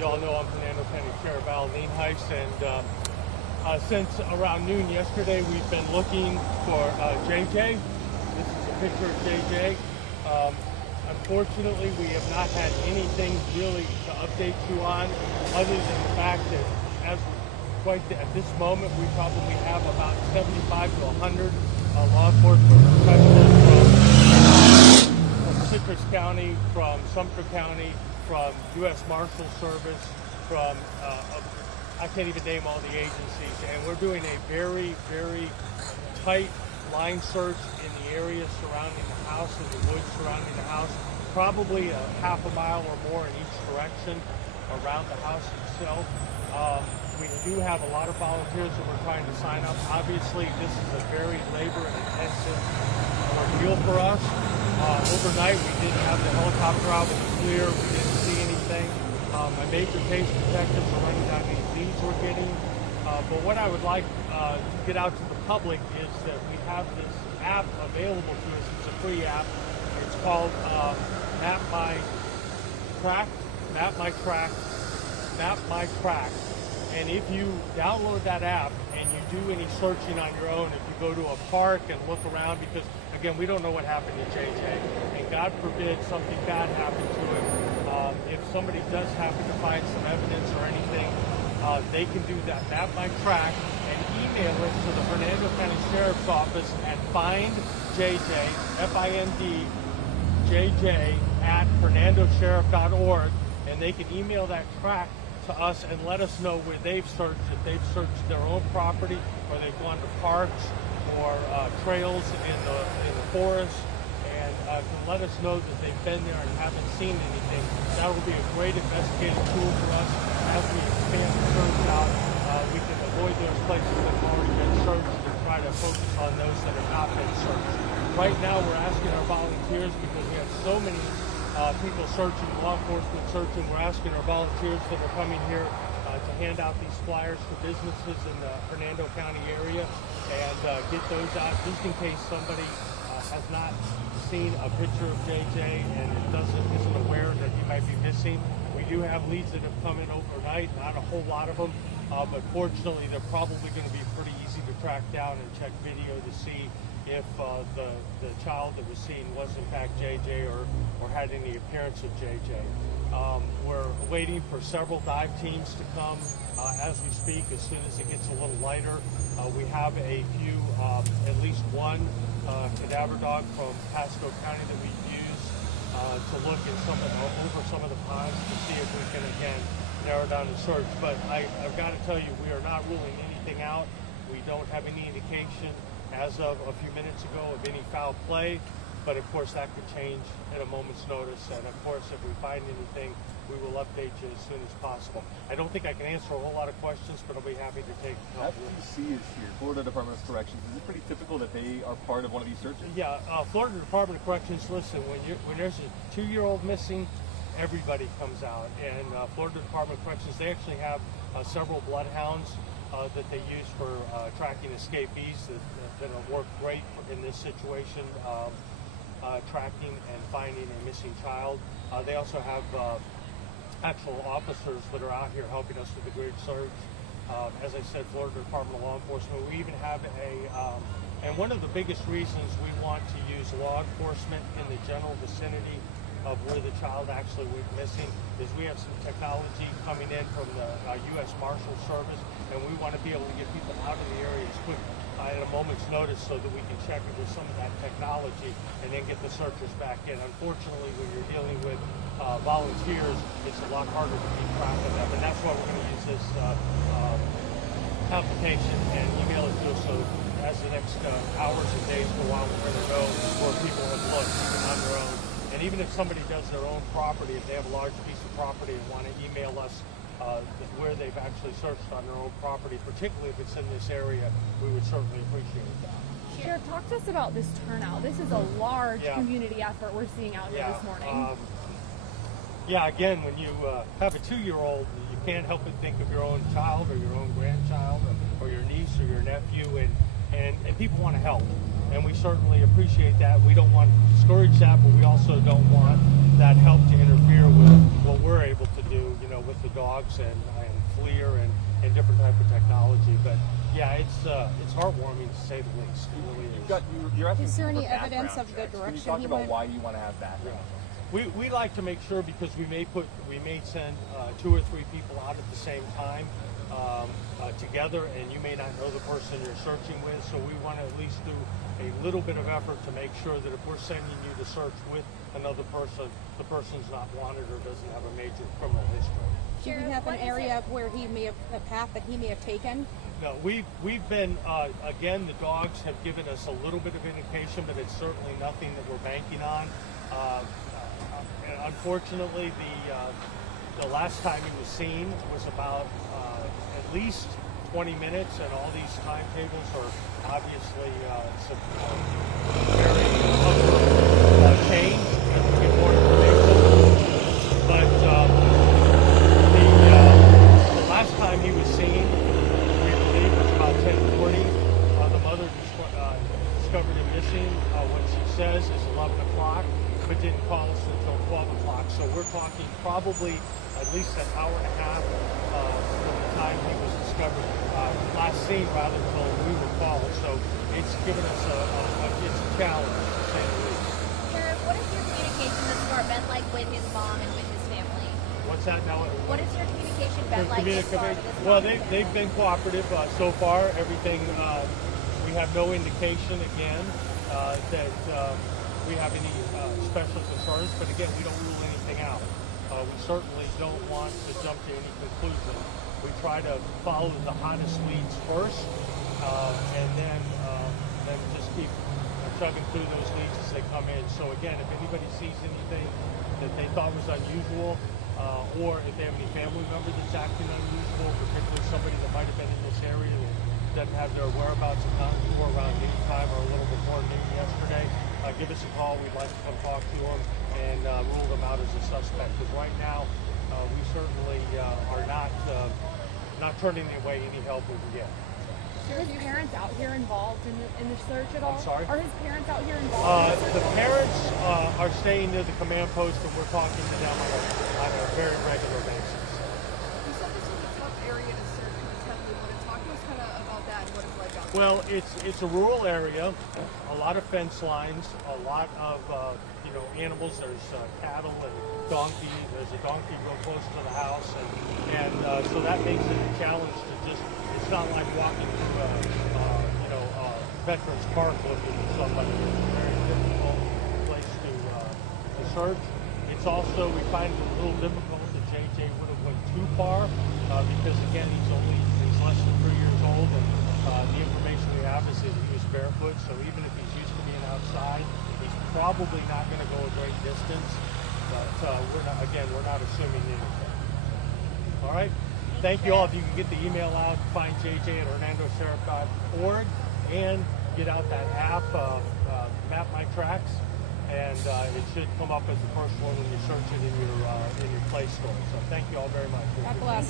you all know I'm Hernando Sheriff and since around noon yesterday, we've been looking for JJ. This is a picture of JJ. Unfortunately, we have not had anything really to update you on, other than the fact that at this moment, we probably have about 75 to 100 law enforcement professionals from Citrus County, from Sumter County, from U.S. Marshal Service, from I can't even name all the agencies, and we're doing a very, very tight line search in the area surrounding the house, in the woods surrounding the house, probably a half a mile or more in each direction around the house itself. We do have a lot of volunteers that we're trying to sign up. Obviously, this is a very labor-intensive ordeal for us. Overnight, we didn't have the helicopter out. It was clear. We didn't see anything. My major case detectives are running down these leads we're getting. But what I would like to get out to the public is that we have this app available to us. It's a free app. It's called Map My Track. And if you download that app and you do any searching on your own, if you go to a park and look around, because again, we don't know what happened to JJ, and God forbid something bad happened to him. If somebody does happen to find some evidence or anything, they can do that. Map My Track and email it to the Hernando County Sheriff's Office at FindJJ, F-I-N-D, JJ at HernandoSheriff.org, and they can email that track to us and let us know where they've searched. If they've searched their own property, or they've gone to parks or trails in the forest, and can let us know that they've been there and haven't seen anything. That will be a great investigative tool for us as we expand the search out. We can avoid those places that have already been searched and try to focus on those that have not been searched. Right now, we're asking our volunteers, because we have so many people searching, law enforcement searching. We're asking our volunteers that are coming here to hand out these flyers to businesses in the Hernando County area and get those out, just in case somebody has not seen a picture of JJ and isn't aware that he might be missing. We do have leads that have come in overnight, not a whole lot of them, but fortunately they're probably going to be pretty easy to track down and check video to see if the child that was seen was in fact JJ or had any appearance of JJ. We're waiting for several dive teams to come as we speak. As soon as it gets a little lighter, we have a few, at least one cadaver dog from Pasco County that we've used to look in over some of the ponds to see if we can again narrow down the search. But I've got to tell you, we are not ruling anything out. We don't have any indication as of a few minutes ago of any foul play, but of course that could change at a moment's notice, and of course if we find anything, we will update you as soon as possible. I don't think I can answer a whole lot of questions, but I'll be happy to take FTC is here, Florida Department of Corrections. Is it pretty typical that they are part of one of these searches? Yeah, Florida Department of Corrections, listen, when there's a 2-year-old missing, everybody comes out, and Florida Department of Corrections, they actually have several bloodhounds that they use for tracking escapees that work great in this situation, tracking and finding a missing child. They also have actual officers that are out here helping us with the grid search. As I said, Florida Department of Law Enforcement. We even have and one of the biggest reasons we want to use law enforcement in the general vicinity of where the child actually went missing is we have some technology coming in from the U.S. Marshal Service, and we want to be able to get people out of the area as quick at a moment's notice so that we can check into some of that technology and then get the searchers back in. Unfortunately, when you're dealing with volunteers, it's a lot harder to keep track of them, and that's why we're going to use this application and email it to us so as the next hours and days go on, we're going to know where people have looked even on their own. And even if somebody does their own property, if they have a large piece of property and want to email us where they've actually searched on their own property, particularly if it's in this area, we would certainly appreciate that. Sheriff, talk to us about this turnout. This is a large community effort we're seeing out here this morning. Again, when you have a 2-year-old, you can't help but think of your own child or your own grandchild or your niece or your nephew, and people want to help. And we certainly appreciate that. We don't want to discourage that, but we also don't want that help to interfere with what we're able to do. You know, with the dogs and FLIR and different type of technology. But yeah, it's heartwarming to say the least. It really is. You're asking Is there for any background evidence of the checks. Can you direction talk he about went? why you want to have background? We like to make sure, because we may send 2 or 3 people out at the same time together, and you may not know the person you're searching with, so we want to at least do a little bit of effort to make sure that if we're sending you to search with another person, the person's not wanted or doesn't have a major criminal history. Do we have an area where he may have, a path that he may have taken? No, we've been, again, the dogs have given us a little bit of indication, but it's certainly nothing that we're banking on. And unfortunately, the last time he was seen was about at least 20 minutes, and all these timetables are obviously some very changed and get more information. But the last time he was seen, we believe, was about 10:40. The mother discovered him missing. What she says is 11 o'clock, but didn't call us until 12 o'clock. So we're talking probably at least an hour and a half from the time he was discovered, last seen rather, until we were called. So it's given us it's a challenge, to say the least. Sheriff, what is your communication this far been like with his mom and with his family? What's that now? What has your communication been like this far with his Well, mom and they've family? been cooperative so far. Everything, we have no indication again that we have any special concerns, but again, we don't rule anything out. We certainly don't want to jump to any conclusion. We try to follow the hottest leads first, and then just keep chugging through those leads as they come in. So again, if anybody sees anything that they thought was unusual, or if they have any family member that's acting unusual, particularly somebody that might have been in this area that doesn't have their whereabouts accounted for around noon time or a little bit more than yesterday, give us a call. We'd like to come talk to them and rule them out as a suspect. Because right now, we certainly are not turning away any help we can get. Are his parents out here involved in the search at all? I'm sorry? Are his parents out here involved? The parents are staying near the command post, and we're talking to them on a very regular basis. You said this was a tough area to search in the Temple. Want to talk to us kind of about that and what it's like out there? Well, it's a rural area, a lot of fence lines, a lot of animals. There's cattle and donkey. There's a donkey real close to the house, and so that makes it a challenge to just. It's not like walking through a Veterans Park looking for somebody. It's a very difficult place to search. It's also, we find it a little difficult that JJ would have went too far because again he's less than 3 years old, and the information we have is that he was barefoot. So even if he's used to being outside, he's probably not going to go a great distance. But we're not assuming anything. All right. Thank you all. If you can get the email out, find JJ at HernandoSheriff.org and get out that app, Map My Tracks, and it should come up as the first one when you search it in your Play Store. So thank you all very much. God bless.